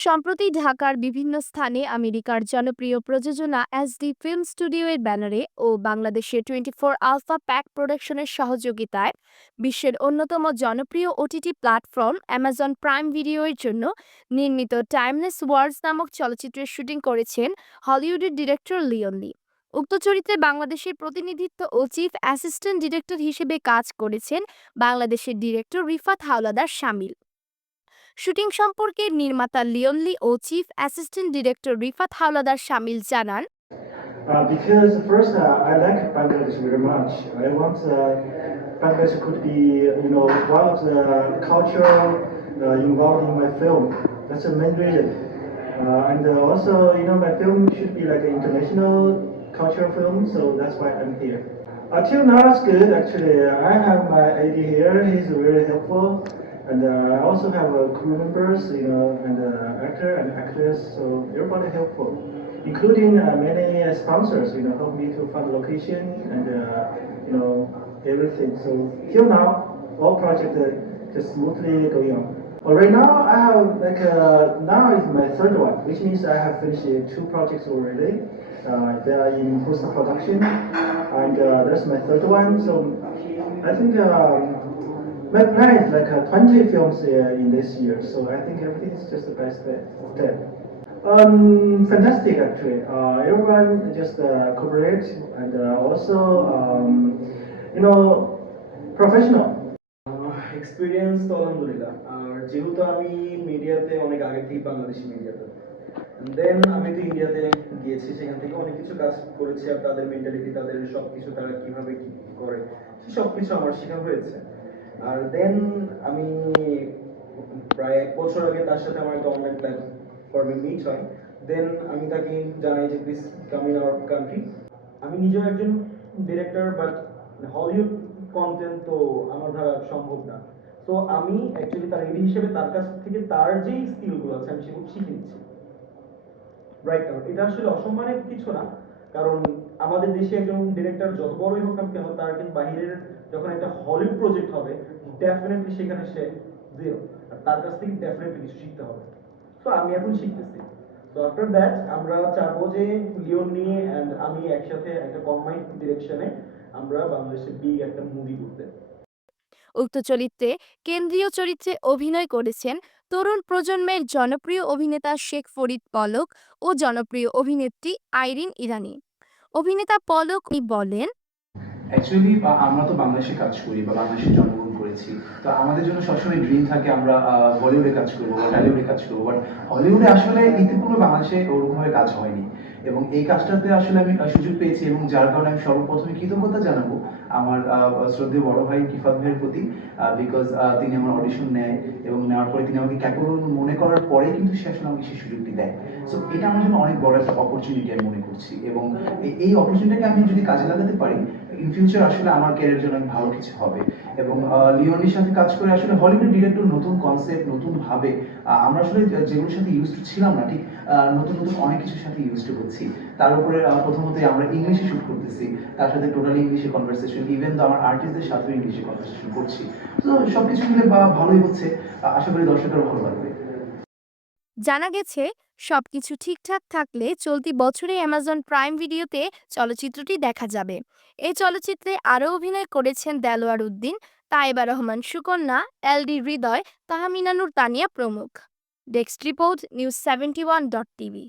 সম্প্রতি ঢাকার বিভিন্ন স্থানে আমেরিকার জনপ্রিয় প্রযোজনা এসডি ফিল্ম স্টুডিওর ব্যানারে ও বাংলাদেশের টোয়েন্টি ফোর আলফা প্যাক প্রোডাকশনের সহযোগিতায় বিশ্বের অন্যতম জনপ্রিয় ওটিটি প্ল্যাটফর্ম অ্যামাজন প্রাইম ভিডিওর জন্য নির্মিত টাইমলেস ওয়ার্ডস নামক চলচ্চিত্রের শুটিং করেছেন হলিউডের ডিরেক্টর লিওন লি। উক্ত চরিত্রে বাংলাদেশের প্রতিনিধিত্ব ও চিফ অ্যাসিস্ট্যান্ট ডিরেক্টর হিসেবে কাজ করেছেন বাংলাদেশের ডিরেক্টর রিফাত হাওলাদার শামিল। শুটিং সম্পর্কে নির্মাতা লিওনলি ও chief assistant director Rifat Howlader Shamil জানান Uh, because first, uh, I like Bangladesh very much. I want uh, Bangladesh could be, you know, one of the culture uh, involved in my film. That's the main reason. Uh, and uh, also, you know, my film should be like an international cultural film, so that's why I'm here. Until now, it's good actually. I have my AD here. He's very helpful. And uh, I also have uh, crew members, you know, and uh, actor and actress, so everybody helpful, including uh, many sponsors, you know, help me to find location and uh, you know everything. So till now, all project uh, just smoothly going on. Well, right now I have like now is my third one, which means I have finished two projects already. They are in post production, and that's my third one. So I think. Um, my plan is like uh, 20 films uh, in this year, so I think everything is just the best step. Um, fantastic actually. Uh, everyone just uh, cooperate and uh, also, um, you know, professional. Experience তো আলহামদুলিল্লাহ আর যেহেতু আমি মিডিয়াতে অনেক আগে থেকে বাংলাদেশি মিডিয়াতে দেন আমি তো ইন্ডিয়াতে গিয়েছি সেখান থেকে অনেক কিছু কাজ করেছি আর তাদের মেন্টালিটি তাদের সব কিছু তারা কীভাবে কি করে সব কিছু আমার শেখা হয়েছে আর দেন আমি প্রায় এক বছর আগে তার সাথে আমার একটা অনলাইন প্ল্যাটফর্মে মিট হয়। দেন আমি তাকে জানাই যে please come in our country আমি নিজেও একজন ডিরেক্টর বাট হলিউড কন্টেন্ট তো আমার দ্বারা সম্ভব না। তো আমি অ্যাকচুয়ালি তার এডি হিসেবে তার কাছ থেকে তার যেই স্কিলগুলো আছে, আমি সেগুলো শিখে নিচ্ছি। রাইট এটা আসলে অসম্মানের কিছু না, কারণ আমাদের দেশে একজন ডিরেক্টর যত বড়ই হোক না কেন, তার কিন্তু বাইরের যখন একটা হলিউড প্রজেক্ট হবে ডেফিনেটলি সেখানে সে আর তার কাছ থেকে ডেফিনেটলি কিছু শিখতে হবে। তো আমি এখন শিখতেছি। তো আফটার দ্যাট আমরা চাবো যে লিওন নিয়ে অ্যান্ড আমি একসাথে একটা কম্বাইন্ড ডিরেকশনে আমরা বাংলাদেশে বিগ একটা মুভি করতে। উক্ত চরিত্রে কেন্দ্রীয় চরিত্রে অভিনয় করেছেন তরুণ প্রজন্মের জনপ্রিয় অভিনেতা শেখ ফরিদ পলক ও জনপ্রিয় অভিনেত্রী আইরিন ইরানি। অভিনেতা পলক বলেন অ্যাকচুয়ালি আমরা তো বাংলাদেশে কাজ করি বা বাংলাদেশে জন্মগ্রহণ করেছি, তো আমাদের জন্য সবসময় ড্রিম থাকে, আমরা বলিউডে কাজ করব বা টলিউডে কাজ করব বাট হলিউডে আসলে ইতিপূর্বে বাংলাদেশে ওরকমভাবে কাজ হয়নি। এবং এই কাজটাতে আসলে আমি সুযোগ পেয়েছি এবং যার কারণে আমি সর্বপ্রথমে কৃতজ্ঞতা জানাব আমার শ্রদ্ধেয় বড় ভাই কিফাত ভাইয়ের প্রতি বিকজ তিনি আমার অডিশন নেয় এবং নেওয়ার পরে তিনি আমাকে ক্যাপেবল মনে করার পরে কিন্তু সে আসলে আমাকে সেই সুযোগটি দেয়। সো এটা আমার জন্য অনেক বড় একটা অপরচুনিটি আমি মনে করছি এবং এই অপরচুনিটিকে আমি যদি কাজে লাগাতে পারি ইন ফিউচার আসলে আমার ক্যারিয়ার জন্য অনেক ভালো কিছু হবে। এবং লিওনির সাথে কাজ করে আসলে হলিউড ডিরেক্টর নতুন কনসেপ্ট নতুন ভাবে আমরা আসলে যেগুলোর সাথে ইউজ টু ছিলাম না, ঠিক নতুন নতুন অনেক কিছুর সাথে ইউজ টু হচ্ছি তার উপরে প্রথমত আমরা ইংলিশে শুট করতেছি। তার সাথে টোটালি ইংলিশে কনভারসেশন ইভেন তো আমার আর্টিস্টদের সাথেও ইংলিশে কনভারসেশন করছি। তো সবকিছু মিলে ভালোই হচ্ছে। আশা করি দর্শকেরও ভালো লাগবে। জানা গেছে, সবকিছু ঠিকঠাক থাকলে চলতি বছরে অ্যামাজন প্রাইম ভিডিওতে চলচ্চিত্রটি দেখা যাবে। এই চলচ্চিত্রে আরও অভিনয় করেছেন দেলোয়ার উদ্দিন, তাইবা রহমান সুকন্যা, এলডি হৃদয় তাহমিনানুর তানিয়া প্রমুখ। Desk report, news seventy one dot TV.